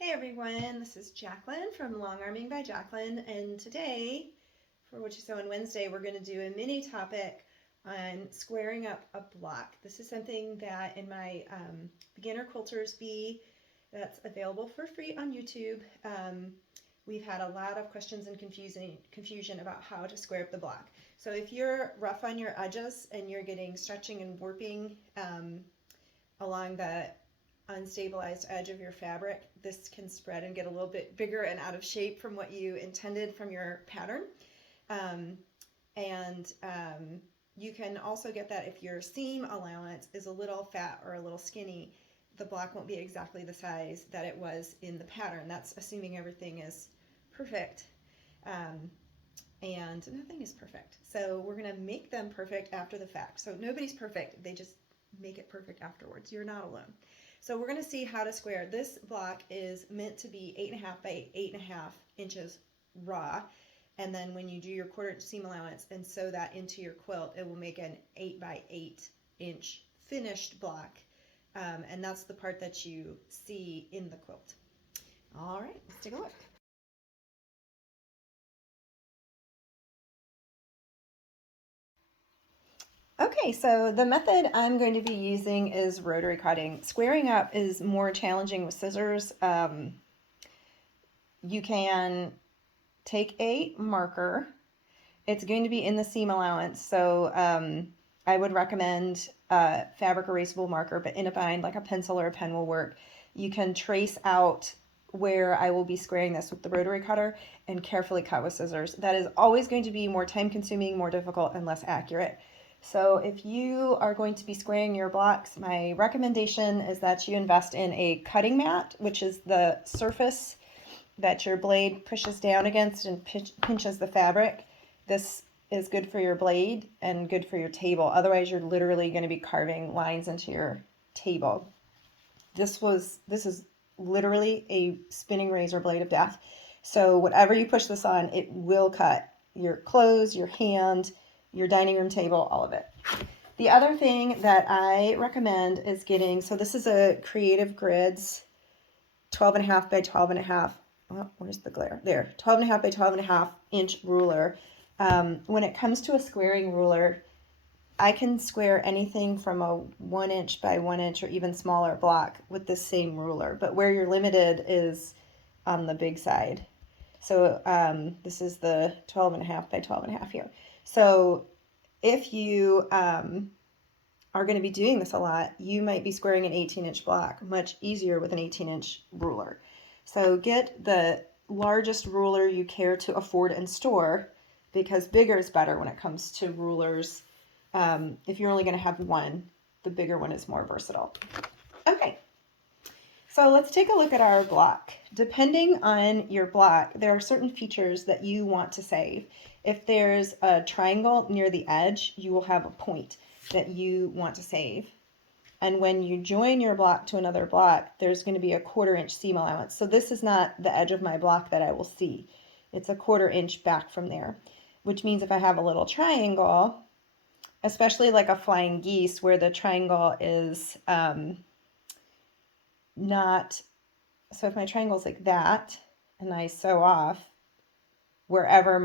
Hey everyone, this is Jacqueline from Long Arming by Jacqueline, and today for Whatcha Sewin Wednesday we're going to do a mini topic on squaring up a block. This is something that in my Beginner Quilters Bee that's available for free on YouTube. We've had a lot of questions and confusion about how to square up the block. So if you're rough on your edges and you're getting stretching and warping along the unstabilized edge of your fabric, this can spread and get a little bit bigger and out of shape from what you intended from your pattern. Um, and you can also get that if your seam allowance is a little fat or a little skinny, the block won't be exactly the size that it was in the pattern. That's assuming everything is perfect. And nothing is perfect. So we're going to make them perfect after the fact. So nobody's perfect. They just make it perfect afterwards. You're not alone. So we're going to see how to square. This block is meant to be 8.5 by 8.5 inches raw. And then when you do your 1/4 inch seam allowance and sew that into your quilt, it will make an 8 by 8 inch finished block. And that's the part that you see in the quilt. All right, let's take a look. Okay, so the method I'm going to be using is rotary cutting. Squaring up is more challenging with scissors. You can take a marker. It's going to be in the seam allowance, so I would recommend a fabric erasable marker, but in a bind, like a pencil or a pen will work. You can trace out where I will be squaring this with the rotary cutter and carefully cut with scissors. That is always going to be more time consuming, more difficult, and less accurate. So if you are going to be squaring your blocks, my recommendation is that you invest in a cutting mat, which is the surface that your blade pushes down against and pinches the fabric. This is good for your blade and good for your table. Otherwise, you're literally going to be carving lines into your table. This is literally a spinning razor blade of death. So whatever you push this on, it will cut your clothes, your hand, your dining room table, all of it. The other thing that I recommend is getting, so this is a Creative Grids 12.5 by 12.5. Oh, where's the glare? There, 12.5 by 12.5 inch ruler. When it comes to a squaring ruler, I can square anything from a 1 inch by 1 inch or even smaller block with this same ruler. But where you're limited is on the big side. So this is the 12.5 by 12.5 here. So if you are going to be doing this a lot, you might be squaring an 18-inch block much easier with an 18-inch ruler. So get the largest ruler you care to afford and store, because bigger is better when it comes to rulers. If you're only going to have one, the bigger one is more versatile. Okay, so let's take a look at our block. Depending on your block, there are certain features that you want to save. If there's a triangle near the edge, you will have a point that you want to save. And when you join your block to another block, there's going to be a 1/4 inch seam allowance. So this is not the edge of my block that I will see. It's a 1/4 inch back from there, which means if I have a little triangle, especially like a flying geese where the triangle is not, so if my triangle is like that and I sew off wherever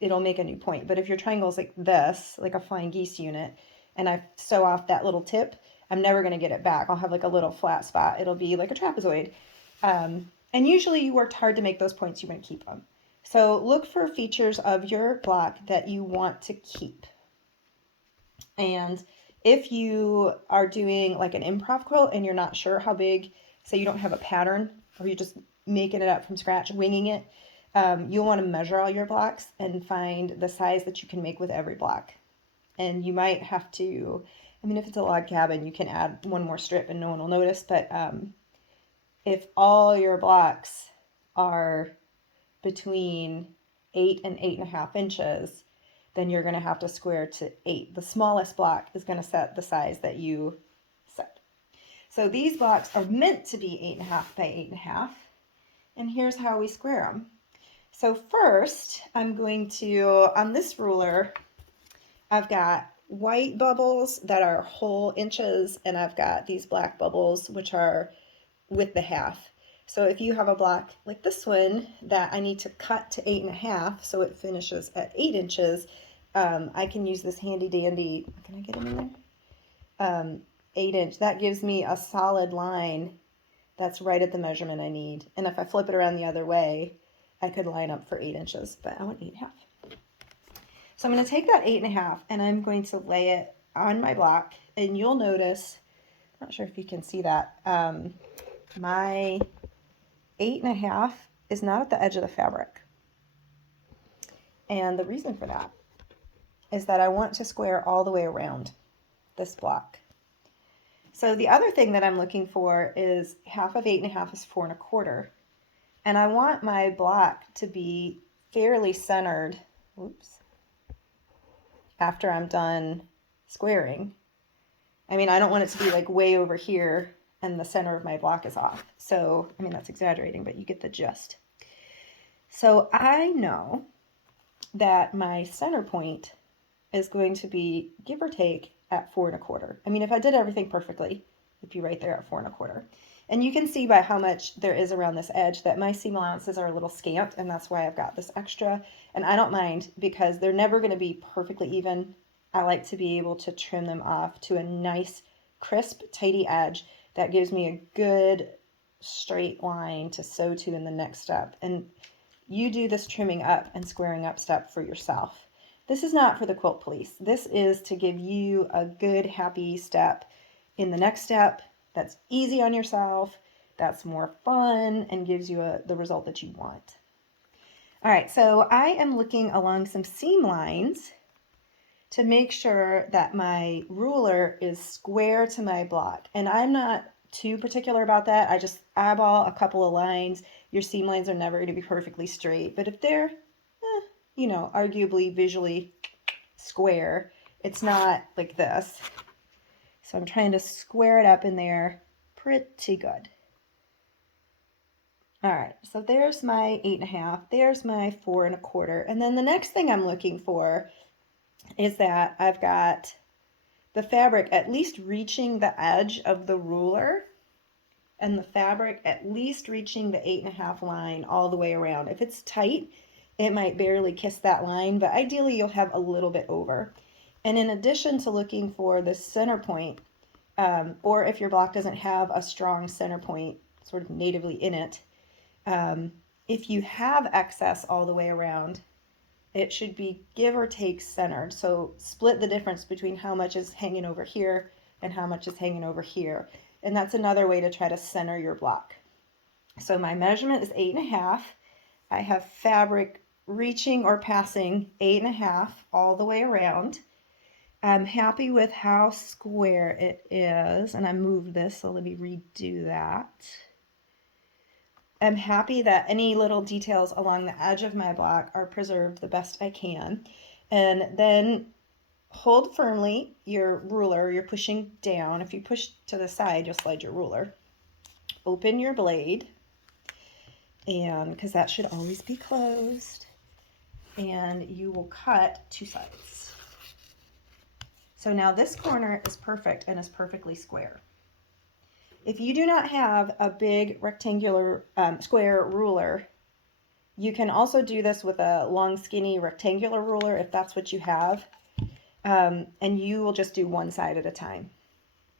it'll make a new point. But if your triangle is like this, like a flying geese unit, and I sew off that little tip, I'm never going to get it back. I'll have like a little flat spot. It'll be like a trapezoid. And usually you worked hard to make those points, you want to keep them. So look for features of your block that you want to keep. And if you are doing like an improv quilt and you're not sure how big, say you don't have a pattern or you're just making it up from scratch, winging it, you'll want to measure all your blocks and find the size that you can make with every block. And you might have to, I mean, if it's a log cabin, you can add one more strip and no one will notice. But if all your blocks are between 8 and 8.5 inches, then you're going to have to square to 8. The smallest block is going to set the size that you set. So these blocks are meant to be 8.5 by 8.5. And here's how we square them. So first, I'm going to, on this ruler, I've got white bubbles that are whole inches, and I've got these black bubbles, which are with the half. So if you have a block like this one that I need to cut to 8.5 so it finishes at 8 inches, I can use this handy dandy, can I get it in there? 8 inch. That gives me a solid line that's right at the measurement I need. And if I flip it around the other way, I could line up for 8 inches, but I want 8.5. So I'm going to take that 8.5 and I'm going to lay it on my block, and you'll notice, I'm not sure if you can see that, my 8.5 is not at the edge of the fabric. And the reason for that is that I want to square all the way around this block. So the other thing that I'm looking for is half of 8.5 is 4.25. And I want my block to be fairly centered, whoops, after I'm done squaring. I mean, I don't want it to be like way over here and the center of my block is off. So, I mean, that's exaggerating, but you get the gist. So I know that my center point is going to be, give or take, at 4.25. I mean, if I did everything perfectly, it'd be right there at 4.25. And you can see by how much there is around this edge that my seam allowances are a little scant, and that's why I've got this extra. And I don't mind because they're never going to be perfectly even. I like to be able to trim them off to a nice, crisp, tidy edge that gives me a good straight line to sew to in the next step. And you do this trimming up and squaring up step for yourself. This is not for the quilt police. This is to give you a good, happy step in the next step that's easy on yourself, that's more fun, and gives you the result that you want. All right, so I am looking along some seam lines to make sure that my ruler is square to my block. And I'm not too particular about that. I just eyeball a couple of lines. Your seam lines are never going to be perfectly straight, but if they're, you know, arguably visually square, it's not like this. So I'm trying to square it up in there pretty good. All right, so there's my 8.5, there's my 4.25, and then the next thing I'm looking for is that I've got the fabric at least reaching the edge of the ruler and the fabric at least reaching the 8.5 line all the way around. If it's tight, it might barely kiss that line, but ideally you'll have a little bit over. And in addition to looking for the center point, or if your block doesn't have a strong center point sort of natively in it, if you have excess all the way around, it should be give or take centered. So split the difference between how much is hanging over here and how much is hanging over here. And that's another way to try to center your block. So my measurement is 8.5. I have fabric reaching or passing 8.5 all the way around. I'm happy with how square it is, and I moved this, so let me redo that. I'm happy that any little details along the edge of my block are preserved the best I can. And then hold firmly your ruler, you're pushing down. If you push to the side, you'll slide your ruler. Open your blade, and because that should always be closed, and you will cut 2 sides. So now this corner is perfect and is perfectly square. If you do not have a big rectangular square ruler, you can also do this with a long skinny rectangular ruler if that's what you have, and you will just do one side at a time.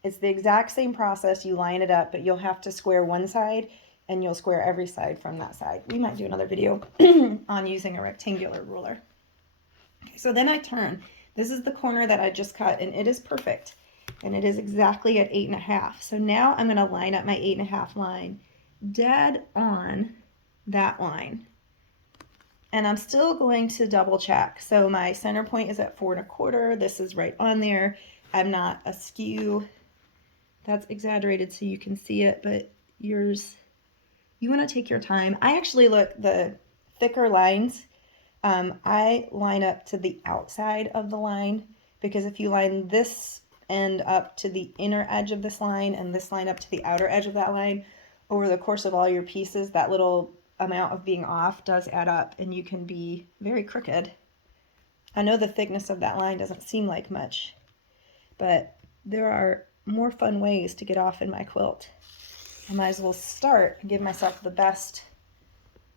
It's the exact same process. You line it up, but you'll have to square one side and you'll square every side from that side. We might do another video on using a rectangular ruler. Okay, so then I turn. This is the corner that I just cut, and it is perfect. And it is exactly at 8.5. So now I'm going to line up my 8.5 line dead on that line. And I'm still going to double check. So my center point is at 4.25. This is right on there. I'm not askew. That's exaggerated so you can see it, but yours, you want to take your time. I actually look, the thicker lines, I line up to the outside of the line, because if you line this end up to the inner edge of this line and this line up to the outer edge of that line, over the course of all your pieces, that little amount of being off does add up and you can be very crooked. I know the thickness of that line doesn't seem like much, but there are more fun ways to get off in my quilt. I might as well start and give myself the best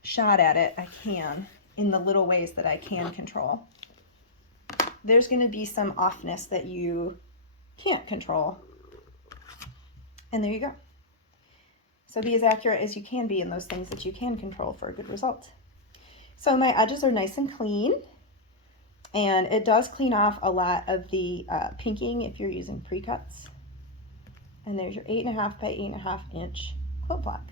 shot at it I can in the little ways that I can control. There's going to be some offness that you can't control. And there you go. So be as accurate as you can be in those things that you can control for a good result. So my edges are nice and clean, and it does clean off a lot of the pinking if you're using pre-cuts. And there's your 8.5 by 8.5 inch quilt block.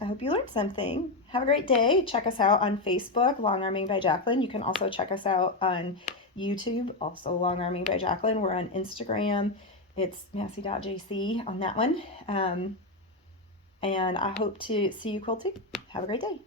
I hope you learned something. Have a great day. Check us out on Facebook, Long Arming by Jacqueline. You can also check us out on YouTube, also Long Arming by Jacqueline. We're on Instagram. It's massey.jc on that one. And I hope to see you quilting. Have a great day.